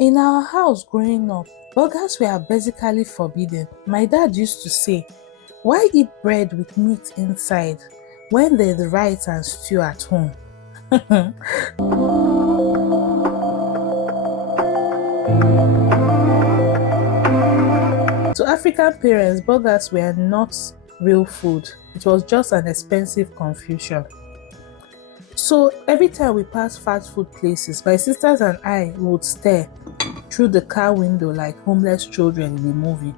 In our house growing up, burgers were basically forbidden. My dad used to say, "Why eat bread with meat inside when there's rice and stew at home?" To African parents, burgers were not real food. It was just an expensive confusion. So every time we passed fast food places, my sisters and I would stare through the car window like homeless children in a movie.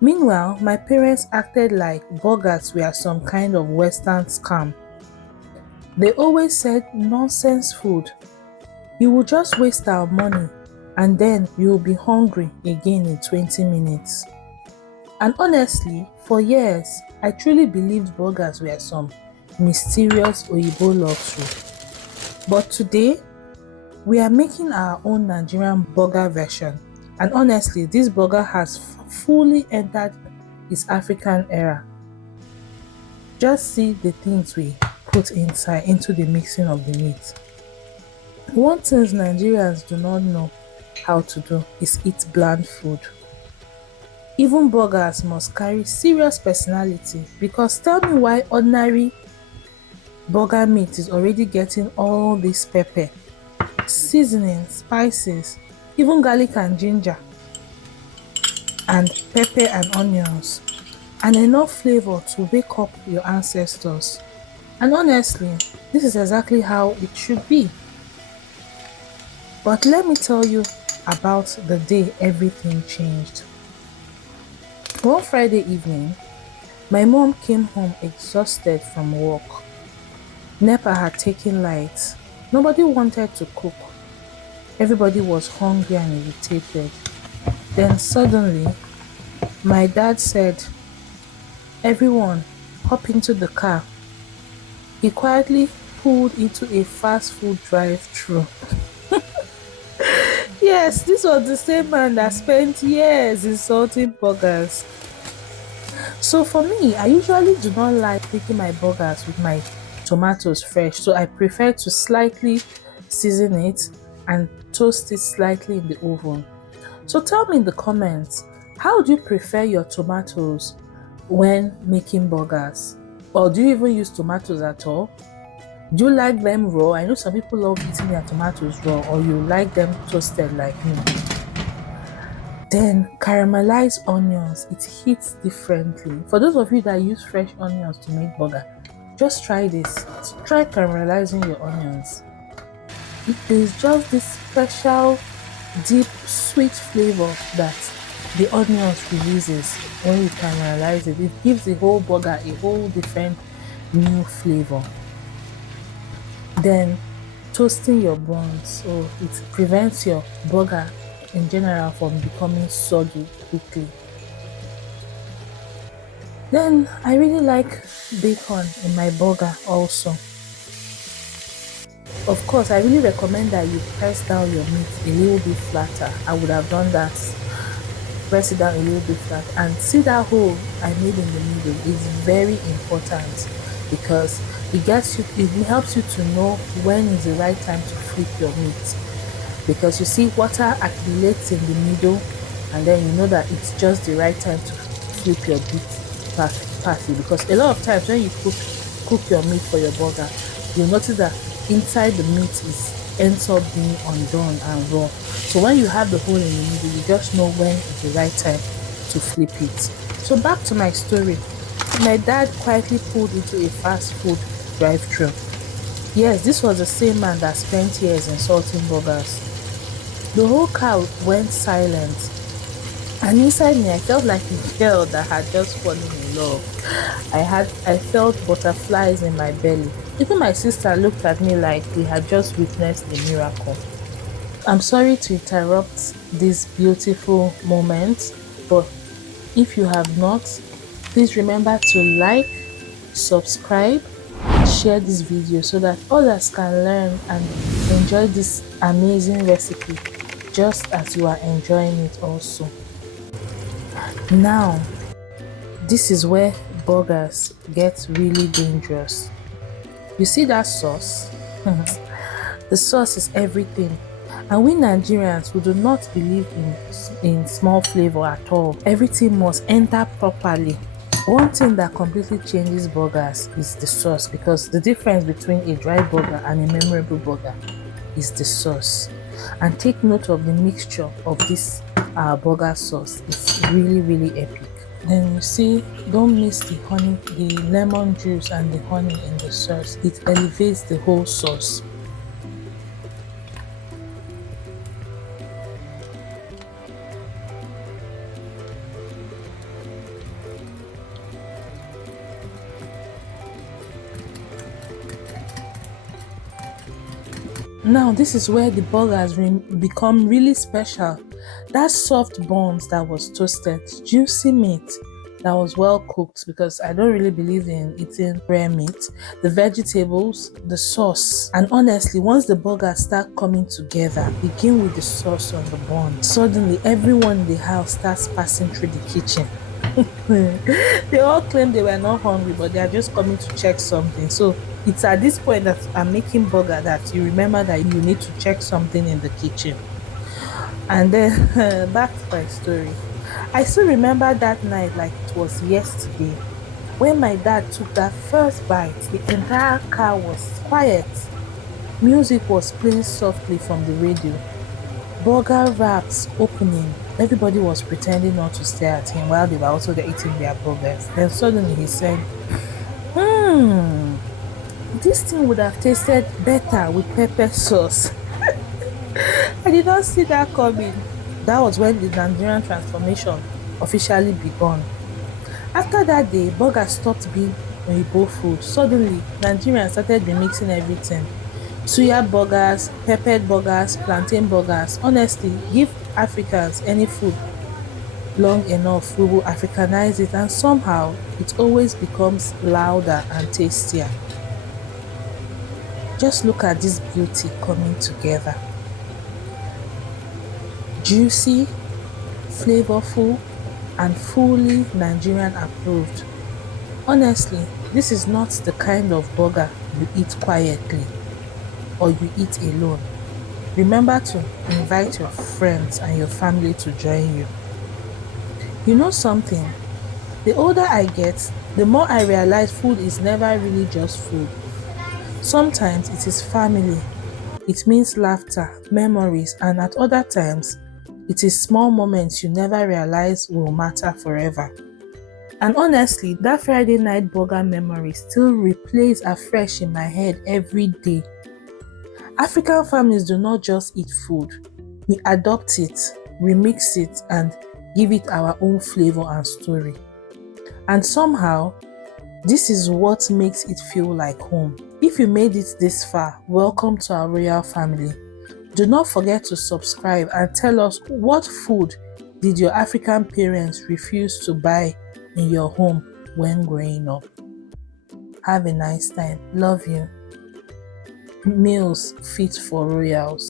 Meanwhile, my parents acted like burgers were some kind of Western scam. They always said, "Nonsense food. You will just waste our money and then you will be hungry again in 20 minutes." And honestly, for years, I truly believed burgers were some mysterious Oyibo luxury. But today, we are making our own Nigerian burger version. And honestly, this burger has fully entered its African era. Just see the things we put inside into the mixing of the meat. One thing Nigerians do not know how to do is eat bland food. Even burgers must carry serious personality, because tell me why ordinary burger meat is already getting all this pepper, seasoning, spices, even garlic and ginger, and pepper and onions, and enough flavor to wake up your ancestors. And honestly, this is exactly how it should be. But let me tell you about the day everything changed. One Friday evening, my mom came home exhausted from work. NEPA had taken light. Nobody wanted to cook. Everybody was hungry and irritated. Then suddenly, my dad said, "Everyone, hop into the car." He quietly pulled into a fast food drive-thru. Yes, this was the same man that spent years insulting burgers. So for me, I usually do not like taking my burgers with my tomatoes fresh, so I prefer to slightly season it and toast it slightly in the oven. So tell me in the comments, how do you prefer your tomatoes when making burgers? Or do you even use tomatoes at all? Do you like them raw? I know some people love eating their tomatoes raw, or you like them toasted like me. Then caramelized onions, it hits differently. For those of you that use fresh onions to make burger, just try this. Try caramelizing your onions. It is just this special, deep, sweet flavor that the onions releases when you caramelize it. It gives the whole burger a whole different new flavor. Then toasting your buns, so it prevents your burger in general from becoming soggy quickly. Then I really like bacon in my burger also. Of course, I really recommend that you press down your meat a little bit flatter. I would have done that. Press it down a little bit flat, and see that hole I made in the middle is very important, because it helps you to know when is the right time to flip your meat. Because you see, water accumulates in the middle, and then you know that it's just the right time to flip your meat partly. Because a lot of times when you cook your meat for your burger, you'll notice that inside the meat ends up being undone and raw. So when you have the hole in the middle, you just know when is the right time to flip it. So back to my story. My dad quietly pulled into a fast food drive-thru. Yes, this was the same man that spent years insulting burgers. The whole car went silent, and inside me I felt like a girl that had just fallen in love. I felt butterflies in my belly. Even my sister looked at me like we had just witnessed a miracle. I'm sorry to interrupt this beautiful moment, but if you have not, please remember to like, subscribe, share this video so that others can learn and enjoy this amazing recipe just as you are enjoying it also. Now, this is where burgers get really dangerous. You see that sauce? The sauce is everything. And we Nigerians, we do not believe in small flavor at all. Everything must enter properly. One thing that completely changes burgers is the sauce, because the difference between a dry burger and a memorable burger is the sauce. And take note of the mixture of this burger sauce. It's really, really epic. Then you see, don't miss the honey, the lemon juice and the honey in the sauce. It elevates the whole sauce. Now this is where the burgers become really special. That soft buns that was toasted, juicy meat that was well cooked, because I don't really believe in eating rare meat, the vegetables, the sauce, and honestly, once the burgers start coming together, begin with the sauce on the bun, suddenly everyone in the house starts passing through the kitchen. They all claim they were not hungry, but they are just coming to check something. So it's at this point that I'm making burger that you remember that you need to check something in the kitchen. And then back to my story. I still remember that night like it was yesterday. When my dad took that first bite, the entire car was quiet. Music was playing softly from the radio. Burger wraps opening. Everybody was pretending not to stare at him while they were also eating their burgers. Then suddenly he said, this thing would have tasted better with pepper sauce. I did not see that coming. That was when the Nigerian transformation officially begun. After that day, burgers stopped being Oyibo food. Suddenly, Nigerians started remixing everything. Suya burgers, peppered burgers, plantain burgers. Honestly, give Africans any food long enough, we will Africanize it, and somehow it always becomes louder and tastier. Just look at this beauty coming together. Juicy, flavorful, and fully Nigerian approved. Honestly, this is not the kind of burger you eat quietly or you eat alone. Remember to invite your friends and your family to join you. You know something? The older I get, the more I realize food is never really just food. Sometimes it is family. It means laughter, memories, and at other times, it is small moments you never realize will matter forever. And honestly, that Friday night burger memory still replays afresh in my head every day. African families do not just eat food. We adopt it, remix it, and give it our own flavor and story. And somehow, this is what makes it feel like home. If you made it this far, welcome to our royal family. Do not forget to subscribe and tell us what food did your African parents refuse to buy in your home when growing up. Have a nice time. Love you. Meals fit for royals.